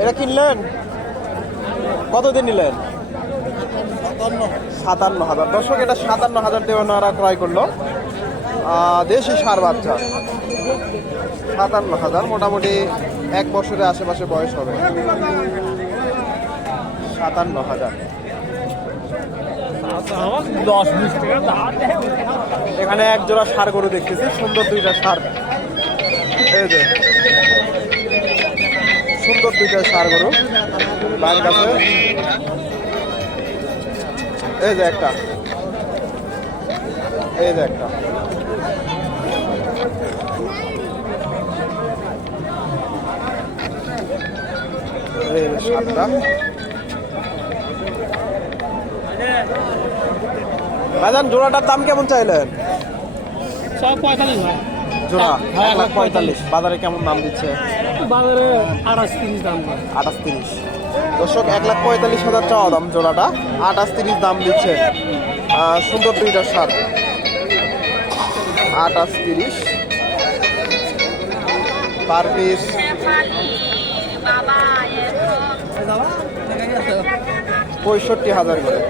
এটা কিনলেন? কতদিন নিলেন? সাতান্ন। হাজার। দর্শক এটা সাতান্ন হাজার দিয়ে ওনারা ক্রয় করল। দেশি সার বাচ্চা। সাতান্ন হাজার মোটামুটি এক বছরের আশেপাশে বয়স হবে। সাতান্ন হাজার। এখানে এক জোড়া সার গরু দেখতেছি। সুন্দর দুইটা সার। এই যে। সুন্দর দুইটা সার গরু। বাইরের কাছে। এই যে একটা। এই যে একটা। সারটা। ভাইজান জোড়াটার দাম কেমন চাইলেন? জোড়া হ্যাঁ, এক লাখ পঁয়তাল্লিশ। বাজারে কেমন দাম দিচ্ছে? বাজারে আঠাশ তিরিশ দাম আঠাশ তিরিশ। দর্শক, এক লাখ পঁয়তাল্লিশ হাজার চাওয়া দাম জোড়াটা। আঠাশ তিরিশ দাম দিচ্ছে। সুন্দর দুইটা সার আঠাশ তিরিশ। Per piece. পঁয়ষট্টি হাজার করে।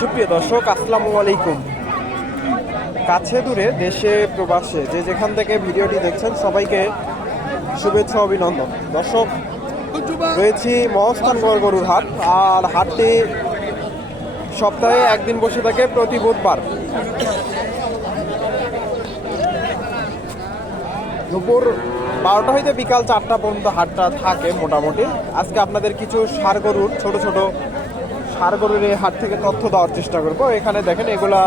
সুপ্রিয় দর্শক, আসসালামু আলাইকুম। কাছে দূরে দেশে প্রবাসে যে যেখান থেকে ভিডিওটি দেখছেন, সবাইকে শুভেচ্ছা, অভিনন্দন। দর্শক, রয়েছি মহস্থানগড় গরুর হাট, আর হাটটি সপ্তাহে একদিন বসে থাকে প্রতি বুধবার। দুপুর বারোটা হইতে বিকাল চারটা পর্যন্ত হাটটা থাকে মোটামুটি। আজকে আপনাদের কিছু সার গরুর ছোট ছোট সার গরুর এই হাট থেকে তথ্য দেওয়ার চেষ্টা করব। এখানে দেখেন এগুলা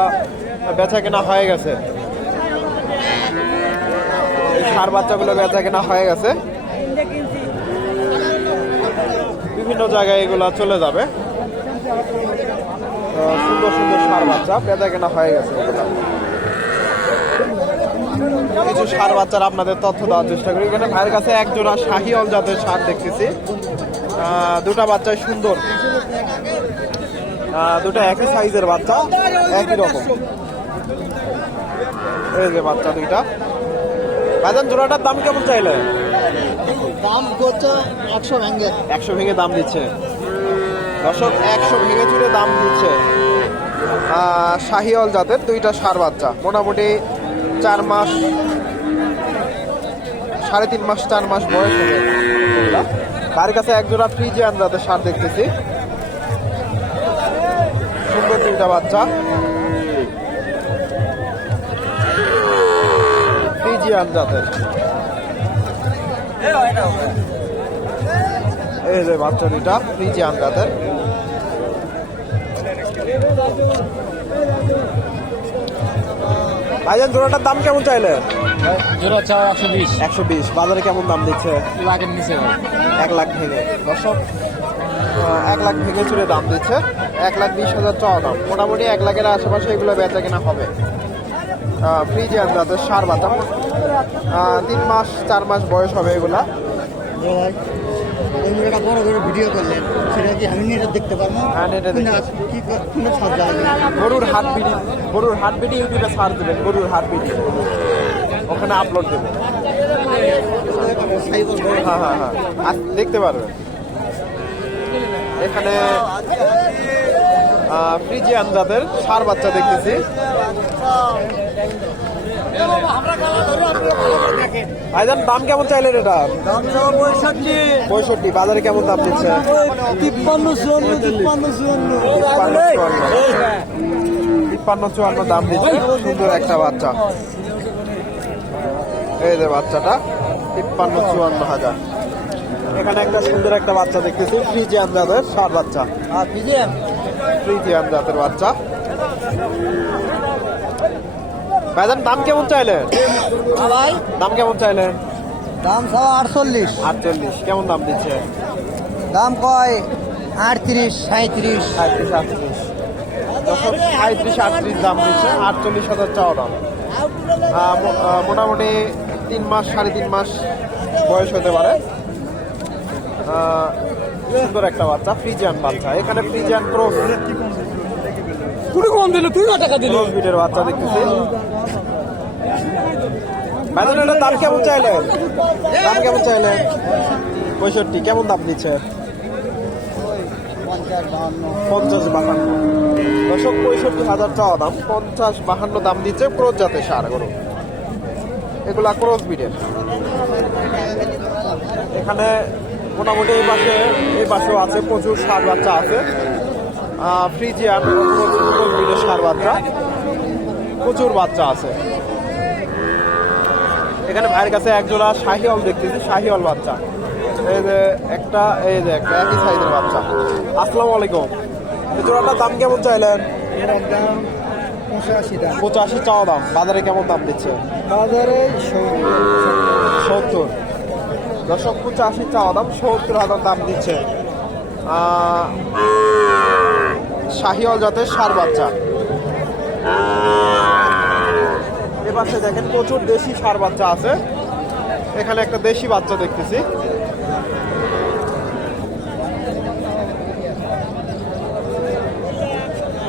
বেচা কেনা হয়ে গেছে। সার বাচ্চাগুলো বেচা কেনা হয়ে গেছে। বিভিন্ন জায়গায় এগুলা চলে যাবে। সুন্দর সুন্দর সার বাচ্চা বেচা কেনা হয়ে গেছে কিছু সার বাচ্চার আপনাদের তথ্য দেওয়ার চেষ্টা করি। এখানে ভাইয়ের কাছে এক জোড়া শাহিওল জাতের সার দেখতেছি। দুটা বাচ্চাই সুন্দর। দুটো একই সাইজের বাচ্চা একই রকম। এই যে বাচ্চা দুইটা। ভাইজান জোড়াটার দাম কেমন চাইলে? দাম করছে একশো ভেঙ্গে। একশো ভেঙে দাম দিচ্ছে। দর্শক একশো ভেঙে জুড়ে দাম দিচ্ছে। শাহিওয়াল জাতের দুইটা সার বাচ্চা। মোটামুটি চার মাস সাড়ে তিন মাস চার মাস বয়স হবে। তার কাছে এক জোড়া ফ্রিজিয়ান জাতের সার দেখতেছি। সুন্দর দুইটা বাচ্চা। ফ্রিজিয়ান জাতের। এই যে বাচ্চা দুইটা ফ্রিজিয়ান জাতের। ভাইজান জোড়াটার দাম কেমন চাইলে? জোড়া চাও একশো বিশ। একশো বিশ। বাজারে কেমন দাম দিচ্ছে? লাখের নিচে এক লাখ ভেঙে। দর্শক এক লাখ ভেঙে চুরে দাম দিচ্ছে। এক লাখ বিশ হাজার চাওয়া দাম। মোটামুটি এক লাখের আশেপাশে এগুলো বেচা কেনা হবে। ফ্রিজিয়ান জাতের সার আহ, তিন মাস চার মাস বয়স হবে এগুলা। বড় করে ভিডিও করলেন সেটা কি আমি নেটে দেখতে পারব? হ্যাঁ, কি গরুর হাট বিডি গরুর হাট বিডি ইউটিউবে সার্চ দেবেন গরুর হাট বিডি ওখানে আপলোড দেবেন। হ্যাঁ হ্যাঁ হ্যাঁ। দেখতে পারবেন। এখানে ফ্রিজিয়ান জাতের সার বাচ্চা দেখতেছি। দাম কেমন চাইলেন এটা? পঁয়ষট্টি, বাজারে কেমন দাম দিচ্ছে? তিপ্পান্ন, চুয়ান্ন তিপ্পান্ন চুয়ান্ন দাম দিচ্ছে। সুন্দর একটা বাচ্চা। এই যে বাচ্চাটা, তিপ্পান্ন, চুয়ান্ন হাজার। এখানে একটা সুন্দর একটা বাচ্চা দেখতেছি ফ্রিজিয়ান জাতের সার বাচ্চা। বিজেম ফ্রিজিয়ান জাতের বাচ্চা। ভাইজান দাম কেমন চাইলেন? ভাই দাম কেমন চাইলেন? দাম সব আটচল্লিশ। আটচল্লিশ কেমন দাম দিচ্ছে? দাম কয়? আটত্রিশ সাঁত্রিশ সাঁত্রিশ আটত্রিশ। সাঁত্রিশ আটত্রিশ দাম দিচ্ছে আটচল্লিশ হাজার চাওয়া দাম। মোটামুটি তিন মাস সাড়ে তিন মাস বয়স হতে পারে। সুন্দর একটা বাচ্চা ফ্রিজিয়ান বাচ্চা। এখানে ফ্রিজিয়ান ক্রস তুই কম দিলে তুই না টাকা দিলি? বিটের বাচ্চা দেখতেছি। ভাইজান এটার দাম কেমন চাইলেন দাম কেমন চাইলেন পঁয়ষট্টি কেমন দাম দিচ্ছে পঞ্চাশ বাহান্ন। দশক পঁয়ষট্টি হাজার চাওয়া দাম। পঞ্চাশ বাহান্ন দাম দিচ্ছে ক্রোজ জাতের সার গরু। এগুলা ক্রস বিটের এখানে মোটামুটি এই পাশে এই পাশেও আছে প্রচুর সার বাচ্চা আছে। ফ্রিজিয়ান ক্রস সার বাচ্চা প্রচুর বাচ্চা আছে। এখানে ভাইয়ের কাছে এক জোড়া শাহিওল দেখতেছি শাহিওল বাচ্চা। এই যে একটা এই যে একটা একই সাইজের বাচ্চা। আসসালামু আলাইকুম। এই জোড়াটার দাম কেমন চাইলেন? পঁচাশি চাওয়া দাম বাজারে কেমন দাম দিচ্ছে? বাজারে সত্তর। দশক পঁচাশি চাওয়া দাম সত্তর হাজার দাম দিচ্ছে। শাহিওয়াল জাতের সার বাচ্চা। এপাশে দেখেন প্রচুর দেশি সার বাচ্চা আছে। এখানে একটা দেশি বাচ্চা দেখতেছি।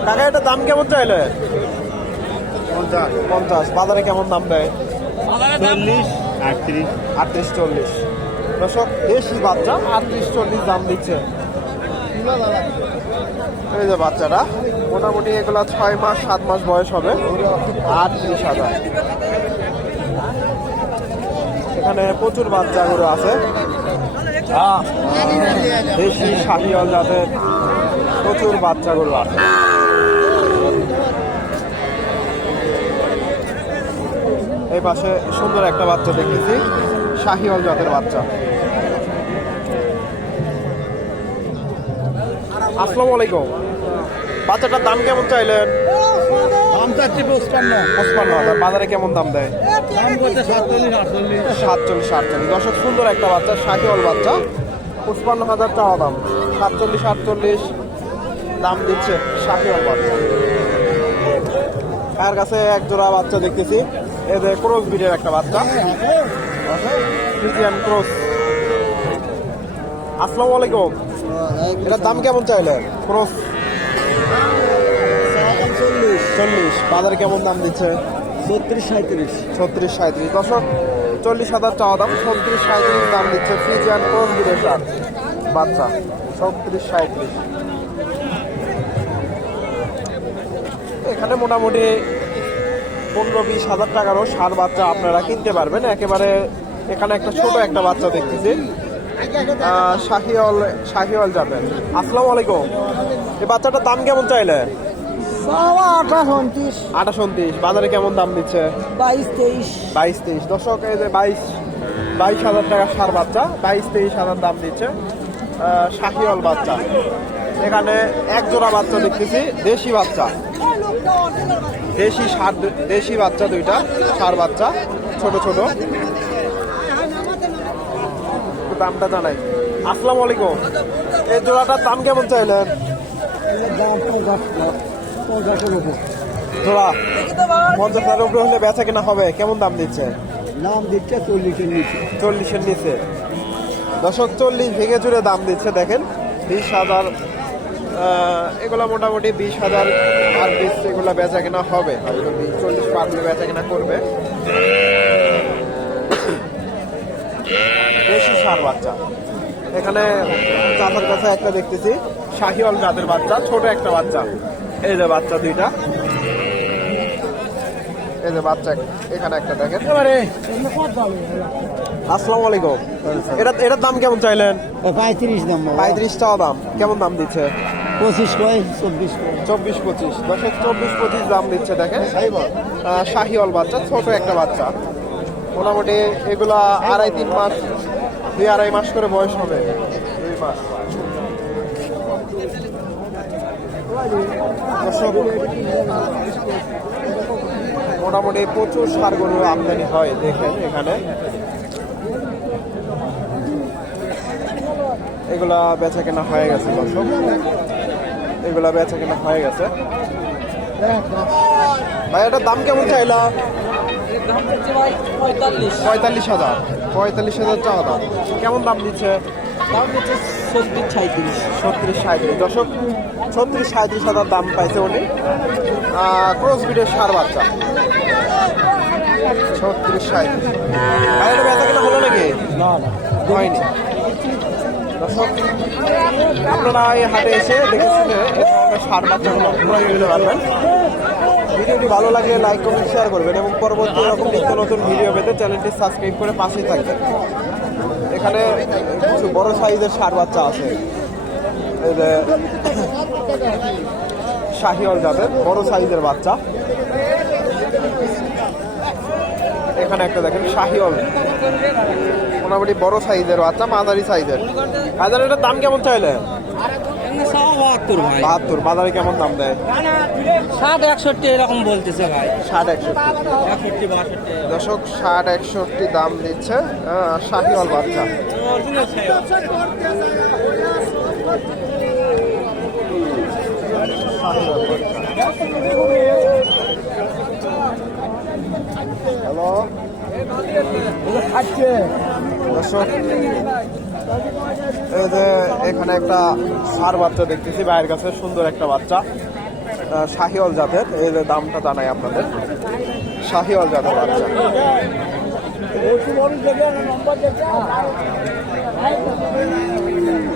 কাকা এটা দাম কেমন চাইলে? পঞ্চাশ। পঞ্চাশ। বাজারে কেমন দাম দেয়? চল্লিশ আটত্রিশ। আটত্রিশ চল্লিশ। দর্শক, দেশি বাচ্চা, আটত্রিশ চল্লিশ দাম দিচ্ছে। এই যে বাচ্চাটা, মোটামুটি এগুলা ছয় মাস, সাত মাস বয়স হবে, আটত্রিশ হাজার। এখানে প্রচুর বাচ্চাগুলো আছে। দেশি শাহিয়াল জাতের প্রচুর বাচ্চাগুলো আছে। এই পাশে সুন্দর একটা বাচ্চা দেখতেছি, শাহিওয়াল জাতের বাচ্চা। আসসালামু আলাইকুম। বাচ্চাটার দাম কেমন চাইলেন? বাজারে কেমন দাম দেয়? সাতচল্লিশ আটচল্লিশ। দর্শক সুন্দর একটা বাচ্চা শাহিওয়াল বাচ্চা। পঁচপান্ন হাজার চাওয়া দাম। সাতচল্লিশ আটচল্লিশ। দাম দিচ্ছে শাহিওয়াল বাচ্চা। তার কাছে এক জোড়া বাচ্চা দেখতেছি? এদের ক্রস বিটের একটা বাচ্চা। ক্রস আসসালামু আলাইকুম। এটার দাম কেমন চাইলেন ক্রস। চল্লিশ। চল্লিশ বাজারে কেমন দাম দিচ্ছে? বত্রিশ সাঁত্রিশ ছত্রিশ সাঁত্রিশ দশক চল্লিশ হাজার চাওয়া দাম ছত্রিশ সাঁত্রিশ দাম দিচ্ছে ফ্রিজিয়ান ক্রস বিটের সার বাচ্চা ছত্রিশ সাঁত্রিশ এখানে মোটামুটি পনেরো বিশ হাজার টাকারও সার বাচ্চা আপনারা কিনতে পারবেন। একেবারে এখানে একটা ছোট একটা বাচ্চা দেখতেছি। শাহিওয়াল শাহিওয়াল যাবেন। আসসালামু আলাইকুম। এই বাচ্চাটার দাম কেমন চাইলে? আঠাশ উনত্রিশ বাজারে কেমন দাম দিচ্ছে? বাইশ তেইশ বাইশ তেইশ দর্শক এই যে বাইশ বাইশ হাজার টাকা সার বাচ্চা বাইশ তেইশ হাজার দাম দিচ্ছে শাহিওয়াল বাচ্চা। এখানে এক জোড়া বাচ্চা দেখতেছি দেশি বাচ্চা। দেশি সার দেশি বাচ্চা দুইটা সার বাচ্চা ছোট ছোট। একটু দামটা জানাই। আসসালামু আলাইকুম। এই জোড়াটার দাম কেমন চাইলেন? দাম জোড়া পঞ্চাশ হাজার উপরে হলে বেচা কেনা হবে। কেমন দাম দিচ্ছে? নাম দিচ্ছে চল্লিশের নিচে। চল্লিশের নিচে দশক চল্লিশ ভেঙে চুরে দাম দিচ্ছে, দেখেন। বিশ হাজার এগুলা মোটামুটি বিশ হাজার আর বিশ এগুলা বেচা কেনা হবে। চল্লিশ পার বেচা কেনা করবে। বেশি সার বাচ্চা। এখানে চাচার কাছে একটা দেখতেছি শাহিওয়াল জাতের বাচ্চা ছোট একটা বাচ্চা। এই যে বাচ্চা দুইটা। এই যে বাচ্চা এখানে একটা দেখেন। আসসালামু আলাইকুম। এটা এটার দাম কেমন চাইলেন? পঁয়ত্রিশ দাম পঁয়ত্রিশ টাকা দাম। কেমন দাম দিচ্ছে? পঁচিশ কয়? চব্বিশ চব্বিশ পঁচিশ। দশক চব্বিশ পঁচিশ দাম দিচ্ছে দেখেন। শাহিওয়াল বাচ্চা ছোট একটা বাচ্চা। মোটামুটি এগুলা আড়াই, তিন মাস, দুই, আড়াই মাস করে বয়স হবে। মোটামুটি প্রচুর সার গরু আমদানি হয় দেখেন এখানে। এগুলা বেচা কেনা হয়ে গেছে দর্শক। এগুলা বেচা কেনা হয়ে গেছে। ভাই, এটার দাম কেমন চাইলাম পঁয়তাল্লিশ হাজার। পঁয়তাল্লিশ হাজার টাকা দাম। কেমন দাম দিচ্ছে? ছত্রিশ সাঁত্রিশ ছত্রিশ সাঁত্রিশ দশক ছত্রিশ সাঁত্রিশ হাজার দাম পাইছে উনি। ক্রস বিডের সার বাচ্চা। ছত্রিশ সাঁত্রিশ আর এটা কিনা হলো নাকি? না না। হয়নি। দর্শক আপনারা এই হাটে এসে দেখে শুনে এই ধরনের সার বাচ্চাগুলো ক্রয় করতে পারবেন ভিডিওটি ভালো লাগলে লাইক কমেন্ট শেয়ার করবেন এবং পরবর্তী এরকম নিত্য নতুন ভিডিও পেতে চ্যানেলটি সাবস্ক্রাইব করে পাশেই থাকবেন। এখানে কিছু বড় সাইজের সার বাচ্চা আছে। এই যে শাহিওয়াল জাতের বড় সাইজের বাচ্চা। এখানে একটা দেখেন, শাহিওয়াল। মোটামুটি বড় সাইজের বাচ্চা, মাঝারি সাইজের। বাজারে এটার দাম কেমন চাইলে বাহাত্তর বাজারে কেমন দাম দেয়? ষাট একষট্টি এরকম বলতেছে ভাই। ষাট একষট্টি। দশক ষাট একষট্টি দাম দিচ্ছে শাহিওয়াল বাচ্চা। হ্যালো? দর্শক এই যে এখানে একটা সার বাচ্চা দেখতেছি ভাইয়ের কাছে সুন্দর একটা বাচ্চা। আহ, শাহিওয়াল জাতের এই যে দামটা জানাই আপনাদের। শাহিওয়াল জাতের বাচ্চা।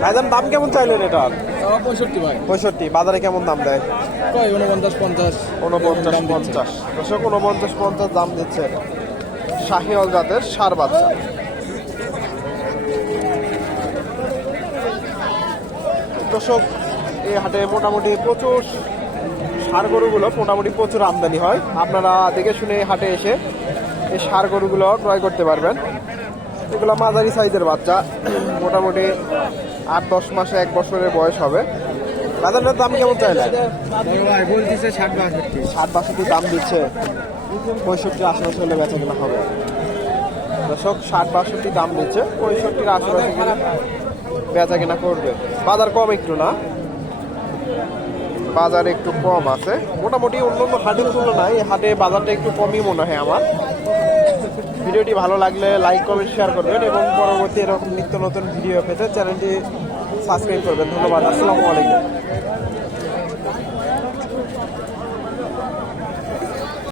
ভাইজান দাম কেমন চাইলেন এটার পঁয়ষট্টি ভাই। পঁয়ষট্টি বাজারে কেমন দাম দেয়? উনপঞ্চাশ পঞ্চাশ? উনপঞ্চাশ পঞ্চাশ। দর্শক উনপঞ্চাশ পঞ্চাশ দাম দিচ্ছে শাহিওয়াল জাতের সার বাচ্চা। দর্শক এই হাটে মোটামুটি প্রচুর সার গরুগুলো মোটামুটি প্রচুর আমদানি হয়। আপনারা দেখে শুনে হাটে এসে এই সার গরুগুলো ক্রয় করতে পারবেন। এগুলো মাঝারি সাইজের বাচ্চা, মোটামুটি আট, দশ মাসে এক বছরের বয়স হবে। বাজারের দাম কেমন ভাই বলতেছে ষাট বাষট্টি। ষাট বাষট্টি দাম দিচ্ছে। পঁয়ষট্টি আশেপাশে হলে বেচা কেনা হবে। দর্শক, ষাট বাষট্টি দাম দিচ্ছে। পঁয়ষট্টির আশেপাশে বেচা কিনা করবে। বাজার কম একটু না? বাজার একটু কম আছে। মোটামুটি অন্য অন্য হাটের তুলনায় হাটে বাজারটা একটু কমই মনে হয় আমার। ভিডিওটি ভালো লাগলে লাইক, কমেন্ট শেয়ার করবেন এবং পরবর্তী এরকম নিত্য নতুন ভিডিও পেতে চ্যানেলটি সাবস্ক্রাইব করবেন। ধন্যবাদ। আসসালামু আলাইকুম।